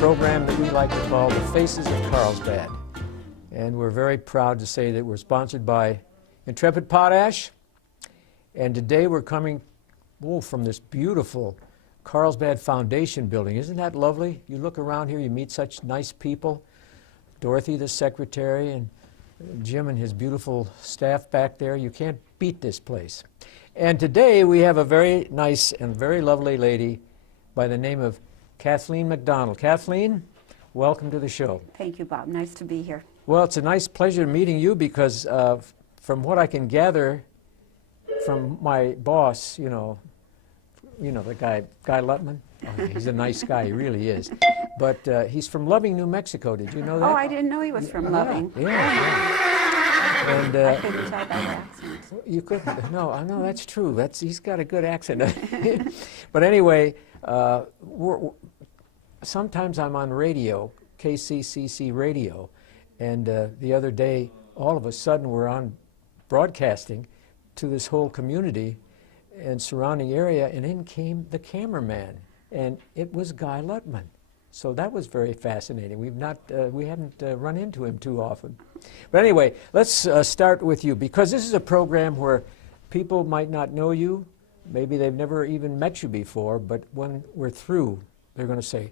program that we like to call The Faces of Carlsbad. And we're very proud to say that we're sponsored by Intrepid Potash. And today we're coming from this beautiful Carlsbad Foundation building. Isn't that lovely? You look around here, you meet such nice people. Dorothy, the secretary, and Jim and his beautiful staff back there. You can't beat this place. And today we have a very nice and very lovely lady by the name of Kathleen McDonald. Kathleen, welcome to the show. Thank you, Bob. Nice to be here. Well, it's a nice pleasure meeting you because from what I can gather from my boss, you know the guy Lutman. Oh, he's a nice guy, he really is. But he's from Loving, New Mexico. Did you know that? Oh, I didn't know he was from Loving. Yeah. And, I couldn't tell by the accent. You couldn't? No, that's true. He's got a good accent. But anyway, sometimes I'm on radio, KCCC radio, and the other day, all of a sudden, we're on broadcasting to this whole community and surrounding area, and in came the cameraman, and it was Guy Lutman. So that was very fascinating. We hadn't run into him too often. But anyway, let's start with you, because this is a program where people might not know you, maybe they've never even met you before, but when we're through, they're going to say,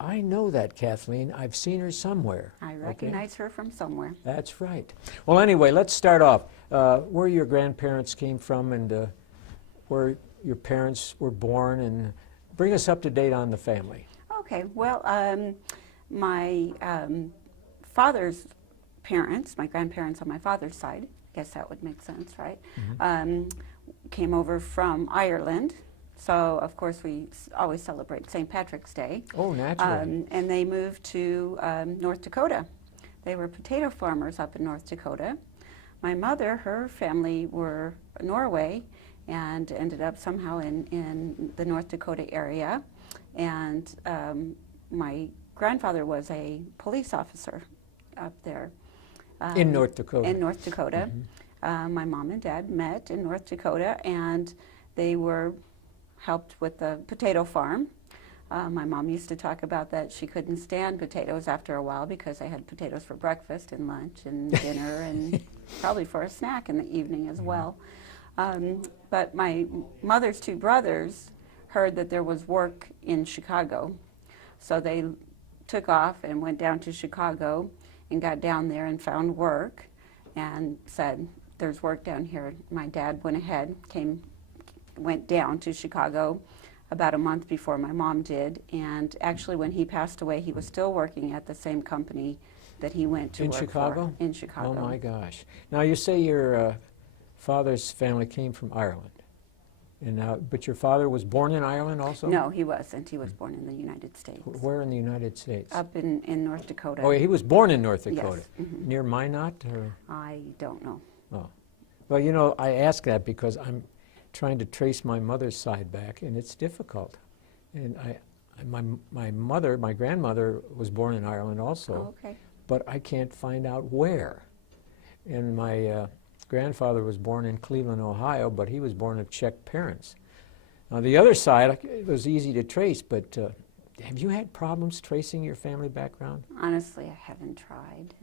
I know that Kathleen, I've seen her somewhere. I recognize her from somewhere. That's right. Well, anyway, let's start off. Where your grandparents came from and where your parents were born, and bring us up to date on the family. Okay, well, my father's parents, my grandparents on my father's side, I guess that would make sense, right? Mm-hmm. Came over from Ireland. So, of course, we always celebrate St. Patrick's Day. Oh, naturally. And they moved to North Dakota. They were potato farmers up in North Dakota. My mother, her family were Norway and ended up somehow in the North Dakota area. And my grandfather was a police officer up there. In North Dakota? In North Dakota. Mm-hmm. My mom and dad met in North Dakota, and they were helped with the potato farm. My mom used to talk about that she couldn't stand potatoes after a while because they had potatoes for breakfast and lunch and dinner and probably for a snack in the evening as well. But my mother's two brothers heard that there was work in Chicago. So they took off and went down to Chicago and got down there and found work and said, there's work down here. My dad went ahead, went down to Chicago about a month before my mom did. And actually when he passed away, he was still working at the same company that he went to work Chicago? For. In Chicago. Oh my gosh. Now you say your father's family came from Ireland. But your father was born in Ireland also? No, he wasn't. He was born in the United States. Where in the United States? Up in North Dakota. Oh, he was born in North Dakota? Yes. Mm-hmm. Near Minot? Or? I don't know. Oh. Well, you know, I ask that because I'm trying to trace my mother's side back, and it's difficult. And my grandmother was born in Ireland also. Oh, okay. But I can't find out where. And my grandfather was born in Cleveland, Ohio, but he was born of Czech parents. Now the other side, it was easy to trace, but have you had problems tracing your family background? Honestly, I haven't tried.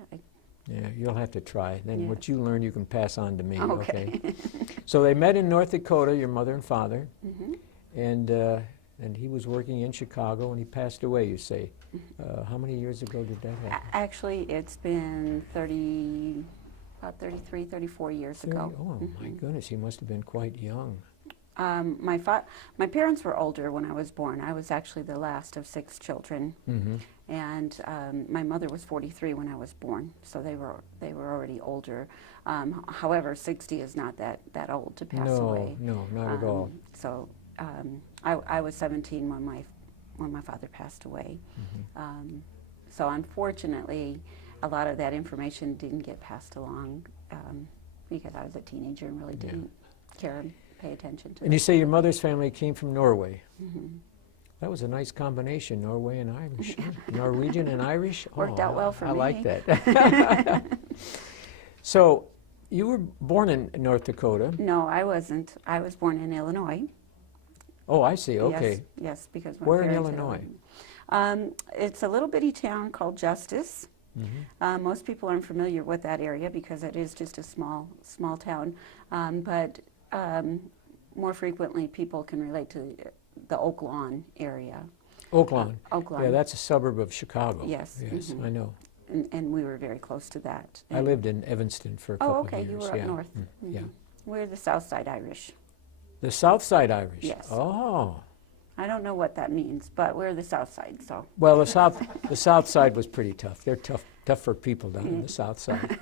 Yeah, you'll have to try. Then Yeah. what you learn, you can pass on to me. Okay. So they met in North Dakota, your mother and father, Mm-hmm. and he was working in Chicago, and he passed away, you say. How many years ago did that happen? Actually, it's been about 33, 34 years ago. Oh, my goodness, he must have been quite young. My parents were older when I was born. I was actually the last of 6 children, Mm-hmm. and my mother was 43 when I was born, so they were already older. However, 60 is not that old to pass away. No, not at all. So I was 17 when my father passed away. Mm-hmm. So unfortunately, a lot of that information didn't get passed along because I was a teenager and really didn't care and pay attention to it. And you say your mother's family came from Norway. Mm-hmm. That was a nice combination, Norway and Irish. Norwegian and Irish? Worked out well for me. I like that. So you were born in North Dakota. No, I wasn't. I was born in Illinois. Oh, I see. Okay. Yes, because my Where in parents Illinois? It's a little bitty town called Justice. Mm-hmm. Most people aren't familiar with that area because it is just a small town. But more frequently, people can relate to the Oak Lawn area. Oak Lawn. Oak Lawn. Yeah, that's a suburb of Chicago. Yes. Yes, Mhm. I know. And we were very close to that. I lived in Evanston for a couple Oh, okay. of years. You were up yeah. north. Yeah. We're the South Side Irish. The South Side Irish? Yes. Oh. I don't know what that means, but we're the South Side, so. Well, the South Side was pretty tough. They're tougher people down in the South Side.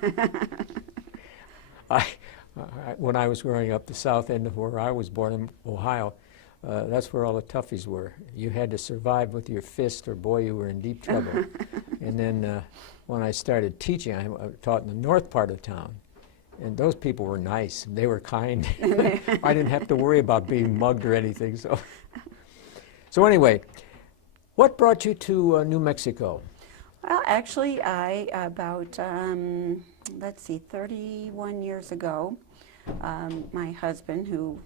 When I was growing up, the south end of where I was born in Ohio, that's where all the toughies were. You had to survive with your fist, or boy, you were in deep trouble. And then when I started teaching, I taught in the north part of town, and those people were nice. They were kind. I didn't have to worry about being mugged or anything. So anyway, what brought you to New Mexico? Well, actually, I about, 31 years ago, my husband, who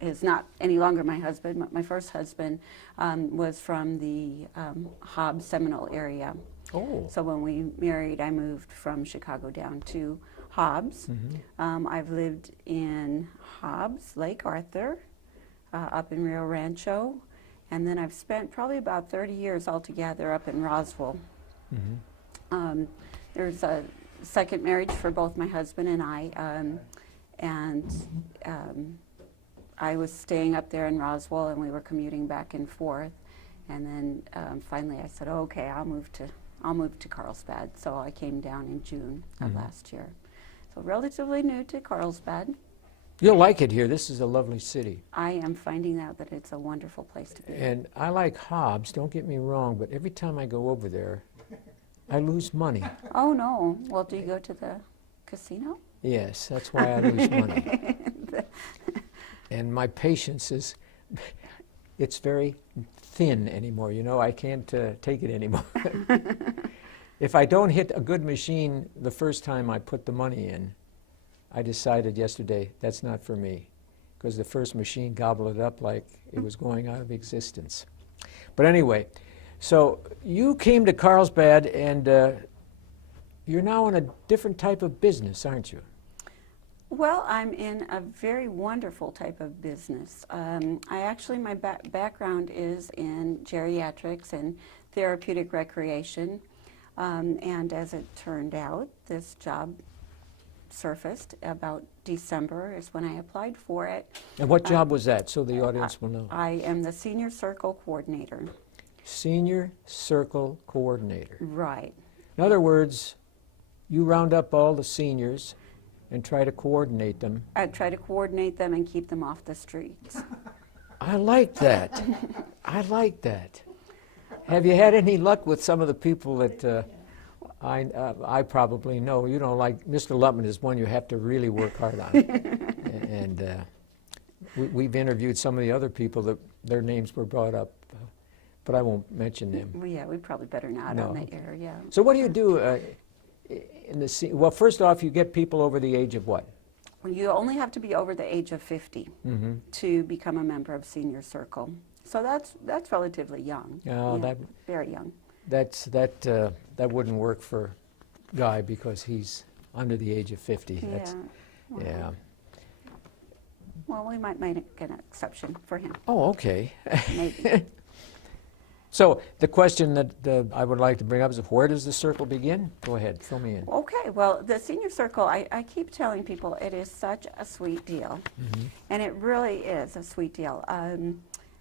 is not any longer my husband, my first husband, was from the Hobbs, Seminole area. Oh. So when we married, I moved from Chicago down to Hobbs. Mm-hmm. I've lived in Hobbs, Lake Arthur, up in Rio Rancho, and then I've spent probably about 30 years altogether up in Roswell. Mm-hmm. There's a second marriage for both my husband and I, I was staying up there in Roswell, and we were commuting back and forth, and then finally I said, oh, okay, I'll move to Carlsbad. So I came down in June of last year. So relatively new to Carlsbad. You'll like it here. This is a lovely city. I am finding out that it's a wonderful place to be. And I like Hobbs, don't get me wrong, but every time I go over there, I lose money. Oh, no. Well, do you go to the casino? Yes, that's why I lose money. And my patience it's very thin anymore, you know. I can't take it anymore. If I don't hit a good machine the first time I put the money in, I decided yesterday that's not for me, because the first machine gobbled it up like it was going out of existence. But anyway, so you came to Carlsbad, and you're now in a different type of business, aren't you? Well, I'm in a very wonderful type of business. My background is in geriatrics and therapeutic recreation, and as it turned out, this job surfaced about December is when I applied for it. And what job was that, so the audience will know? I am the Senior Circle Coordinator. Senior Circle Coordinator. Right. In other words, you round up all the seniors and try to coordinate them. I try to coordinate them and keep them off the streets. I like that. I like that. Have you had any luck with some of the people that I probably know? You know, like Mr. Lutman is one you have to really work hard on. And we've interviewed some of the other people that their names were brought up, but I won't mention them. Well, yeah, we probably better not No. on the air, yeah. So what do you do in the well, first off, you get people over the age of what? Well, you only have to be over the age of 50 Mm-hmm. to become a member of Senior Circle. So that's relatively young. Oh, Yeah, very young. that wouldn't work for Guy because he's under the age of 50. Yeah. Well, Yeah. Well, we might make an exception for him, Oh, okay. maybe. So the question that I would like to bring up is, where does the circle begin? Go ahead, fill me in. Okay, well, the Senior Circle, I keep telling people it is such a sweet deal. Mm-hmm. And it really is a sweet deal.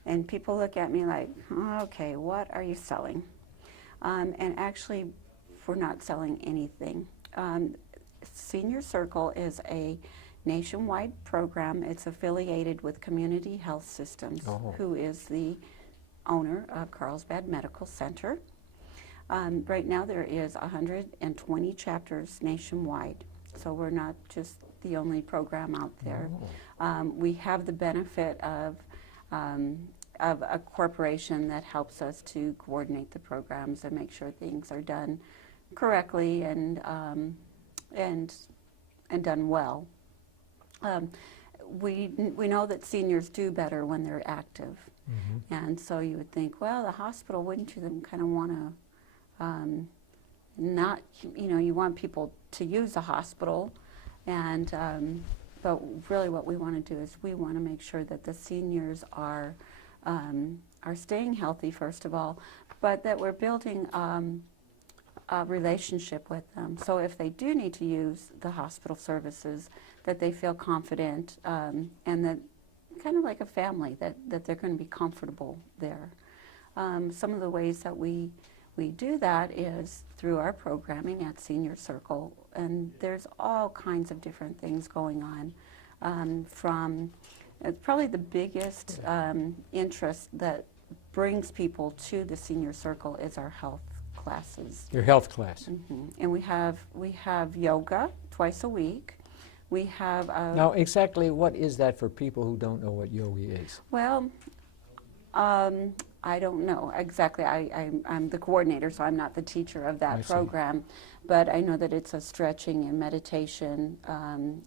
And people look at me like, okay, what are you selling? And actually, we're not selling anything. Senior Circle is a nationwide program. It's affiliated with Community Health Systems, who is the owner of Carlsbad Medical Center. Right now there is 120 chapters nationwide, so we're not just the only program out there. We have the benefit of a corporation that helps us to coordinate the programs and make sure things are done correctly and done well. We know that seniors do better when they're active. And so you would think, well, the hospital, wouldn't you then kind of want to not, you want people to use the hospital, and but really what we want to do is we want to make sure that the seniors are staying healthy, first of all, but that we're building a relationship with them. So if they do need to use the hospital services, that they feel confident, and that kind of like a family, that they're going to be comfortable there. Some of the ways that we do that is through our programming at Senior Circle, and there's all kinds of different things going on. From probably the biggest interest that brings people to the Senior Circle is our health classes. Your health class. And we have yoga twice a week. We have Now, exactly what is that for people who don't know what yoga is? well, I don't know exactly. I'm the coordinator, so I'm not the teacher of that program. But I know that it's a stretching and meditation,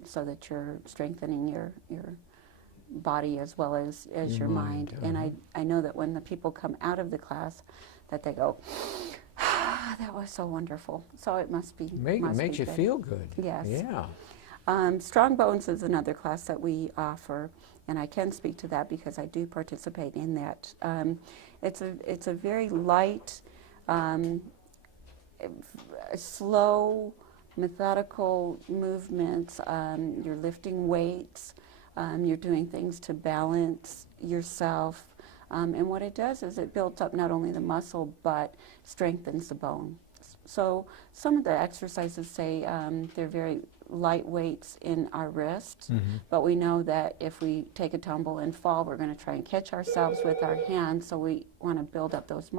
so that you're strengthening your body as well as your mind. And I know that when the people come out of the class, that they go, that was so wonderful. So it must be. Makes you good. feel good. Yes. Yeah. Strong Bones is another class that we offer, and I can speak to that because I do participate in that. It's a very light, slow, methodical movements. You're lifting weights. You're doing things to balance yourself. And what it does is it builds up not only the muscle, but strengthens the bone. So some of the exercises say they're very light weights in our wrist, but we know that if we take a tumble and fall, we're going to try and catch ourselves with our hands. So we want to build up those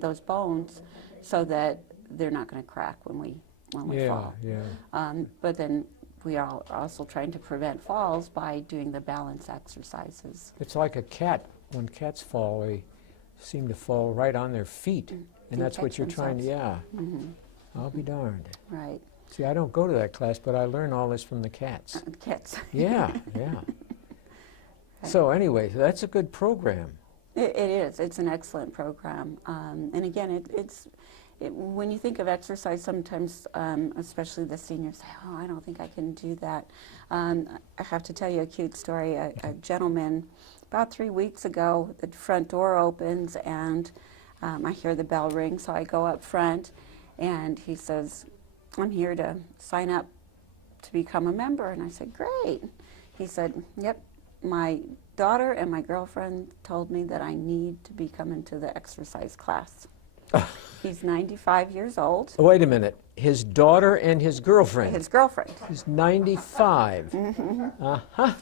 those bones, so that they're not going to crack when we fall. But then we are also trying to prevent falls by doing the balance exercises. It's like a cat. When cats fall, they seem to fall right on their feet, and that's what you're trying to. Yeah. I'll be darned. Right. See, I don't go to that class, but I learn all this from the cats. Cats. Yeah. So anyway, that's a good program. It is. It's an excellent program. And again, when you think of exercise, sometimes, especially the seniors say, oh, I don't think I can do that. I have to tell you a cute story. A gentleman, about 3 weeks ago, the front door opens, and I hear the bell ring, so I go up front, and he says, I'm here to sign up to become a member. And I said, great. He said, yep, my daughter and my girlfriend told me that I need to be coming to the exercise class. He's 95 years old. Wait a minute. His daughter and his girlfriend. His girlfriend. He's 95.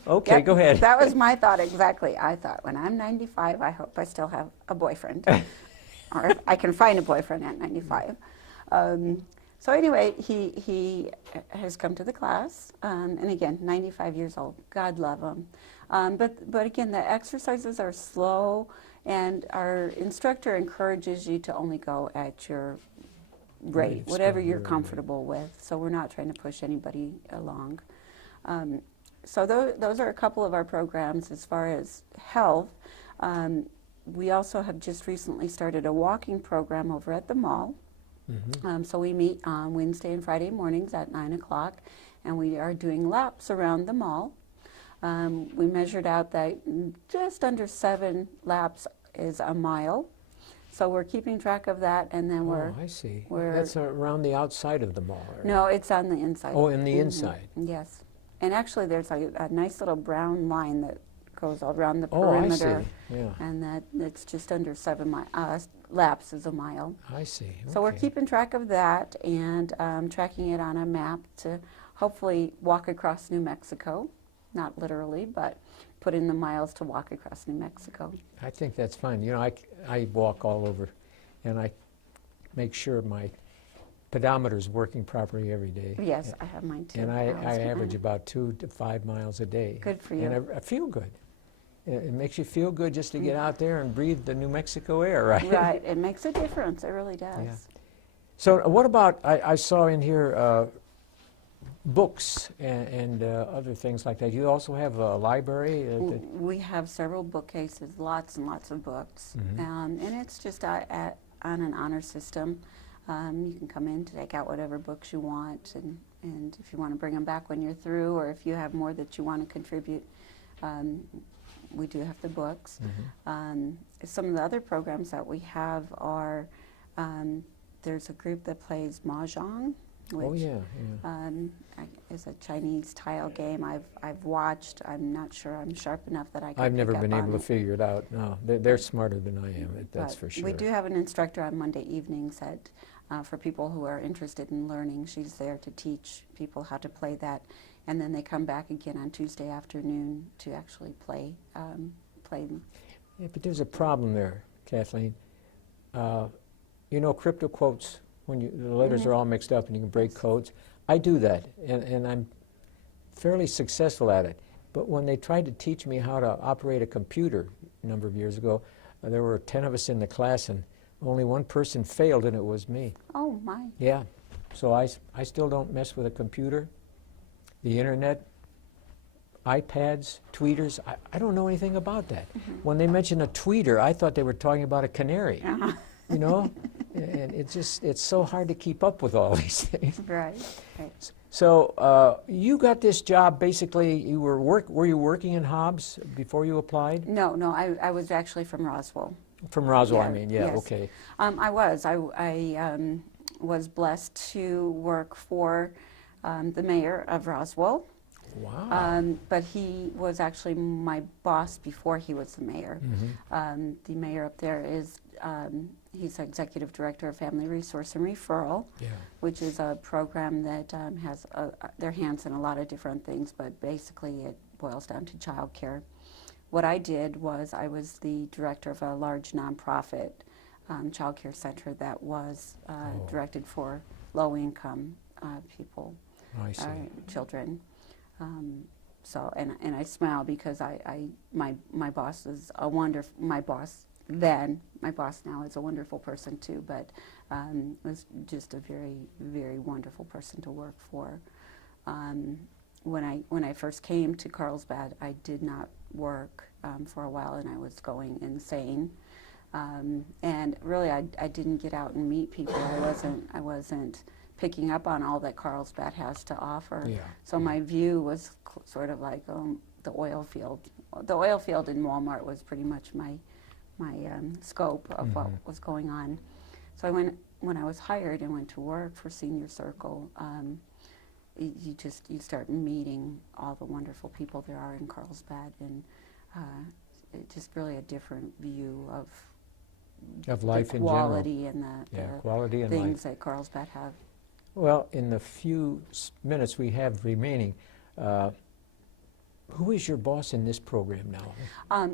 Okay, Yep, go ahead. That was my thought exactly. I thought, when I'm 95, I hope I still have a boyfriend. Or if I can find a boyfriend at 95. So anyway, he has come to the class, and again, 95 years old. God love him. But again, the exercises are slow, and our instructor encourages you to only go at your rate, whatever you're comfortable with. So we're not trying to push anybody along. So those are a couple of our programs as far as health. We also have just recently started a walking program over at the mall. So we meet on Wednesday and Friday mornings at 9 o'clock, and we are doing laps around the mall. We measured out that just under 7 laps is a mile. So we're keeping track of that, and then I see. That's around the outside of the mall. No, it's on the inside. Oh, in the inside. Yes. And actually there's a nice little brown line that goes all around the perimeter. I see. Yeah. And that's just under 7 laps is a mile. I see. Okay. So we're keeping track of that and tracking it on a map to hopefully walk across New Mexico. Not literally, but put in the miles to walk across New Mexico. I think that's fine. You know, I walk all over, and I make sure my pedometer's working properly every day. Yes, I have mine too. And I average about 2 to 5 miles a day. Good for you. And I feel good. It makes you feel good just to get out there and breathe the New Mexico air, right? Right. It makes a difference. It really does. Yeah. So what about, I saw in here books and other things like that. You also have a library? We have several bookcases, lots and lots of books, and it's just on an honor system. You can come in to take out whatever books you want, and if you want to bring them back when you're through, or if you have more that you want to contribute, we do have the books. Some of the other programs that we have are, there's a group that plays Mahjong, which is a Chinese tile game. I've watched. I'm not sure I'm sharp enough that I can I've pick never up been on able to it. figure it out. No, they're smarter than I am, that's But for sure. we do have an instructor on Monday evenings that, for people who are interested in learning. She's there to teach people how to play that, and then they come back again on Tuesday afternoon to actually play. Yeah, but there's a problem there, Kathleen. You know crypto quotes, when the letters are all mixed up and you can break codes? I do that, and I'm fairly successful at it. But when they tried to teach me how to operate a computer a number of years ago, there were 10 of us in the class, and only one person failed, and it was me. Oh, my. Yeah. So I still don't mess with a computer, the internet, iPads, tweeters. I don't know anything about that. When they mentioned a tweeter, I thought they were talking about a canary. You know? And it's so hard to keep up with all these things. Right. So you got this job, basically, were you working in Hobbs before you applied? No, I was actually from Roswell. From Roswell, Yeah, I mean, yeah, yes. okay. I was blessed to work for the mayor of Roswell. Wow. But he was actually my boss before he was the mayor. The mayor up there is, he's executive director of Family Resource and Referral, which is a program that has their hands in a lot of different things, but basically it boils down to child care. What I did was I was the director of a large nonprofit child care center that was directed for low-income people, I see. children. So, and I smile because my boss is a wonderful, my boss now is a wonderful person too, but was just a very, very wonderful person to work for. When I first came to Carlsbad, I did not work for a while, and I was going insane. And really, I didn't get out and meet people. I wasn't picking up on all that Carlsbad has to offer. So my view was sort of like the oil field. The oil field in Walmart was pretty much my scope of what was going on. So when I was hired and went to work for Senior Circle, you start meeting all the wonderful people there are in Carlsbad, and just really a different view of life in general. Quality and the quality and things life that Carlsbad have. Well, in the few minutes we have remaining, who is your boss in this program now?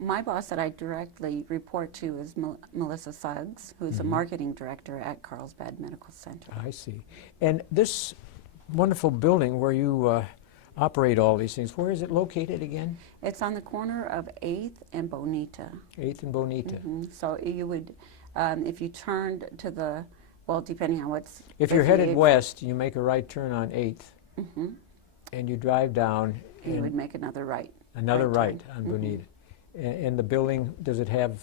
My boss that I directly report to is Melissa Suggs, who is a marketing director at Carlsbad Medical Center. I see. And this wonderful building where you operate all these things, where is it located again? It's on the corner of 8th and Bonita. 8th and Bonita. So you would, if you turned to the, well, depending on what's... If you're headed west, you make a right turn on 8th, and you drive down. You would make another right. Another right on Bonita. And the building, does it have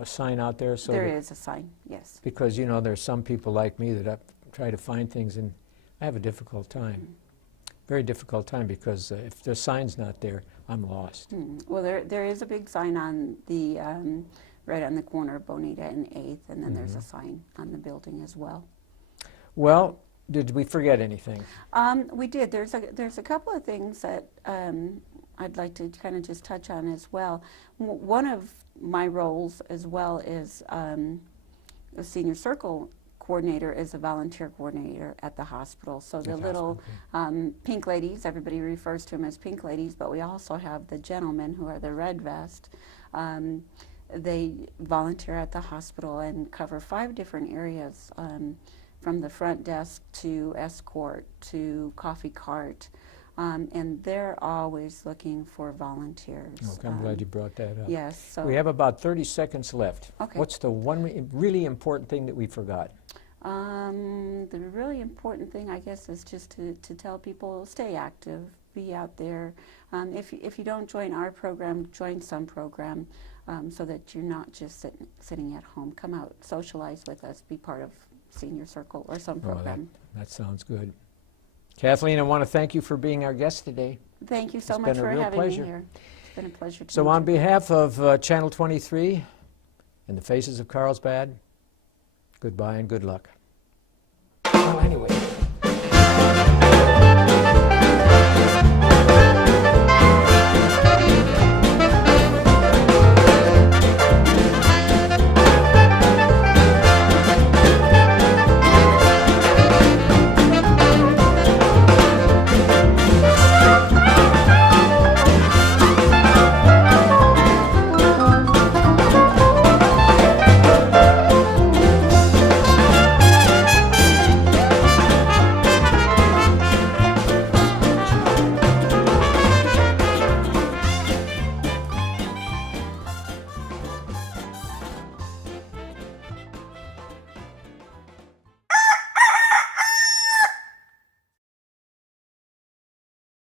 a sign out there? So there is a sign, yes. Because, you know, there's some people like me that try to find things, and I have a difficult time. Very difficult time, because if the sign's not there, I'm lost. Well, there is a big sign on the right on the corner of Bonita and 8th, and then there's a sign on the building as well. Well, did we forget anything? We did. There's a couple of things that I'd like to kind of just touch on as well. One of my roles as well is a Senior Circle coordinator, is a volunteer coordinator at the hospital. So the little pink ladies, everybody refers to them as pink ladies, but we also have the gentlemen who are the red vest. They volunteer at the hospital and cover 5 different areas, from the front desk to escort to coffee cart. And they're always looking for volunteers. Okay, I'm glad you brought that up. Yes. So we have about 30 seconds left. Okay. What's the one really important thing that we forgot? The really important thing, I guess, is just to tell people, stay active, be out there. If you don't join our program, join some program, so that you're not just sitting at home. Come out, socialize with us, be part of Senior Circle or some program. That sounds good. Kathleen, I want to thank you for being our guest today. Thank you so It's much been a for real having pleasure. me here. It's been a pleasure to So meet on you. behalf of Channel 23 and the Faces of Carlsbad, goodbye and good luck.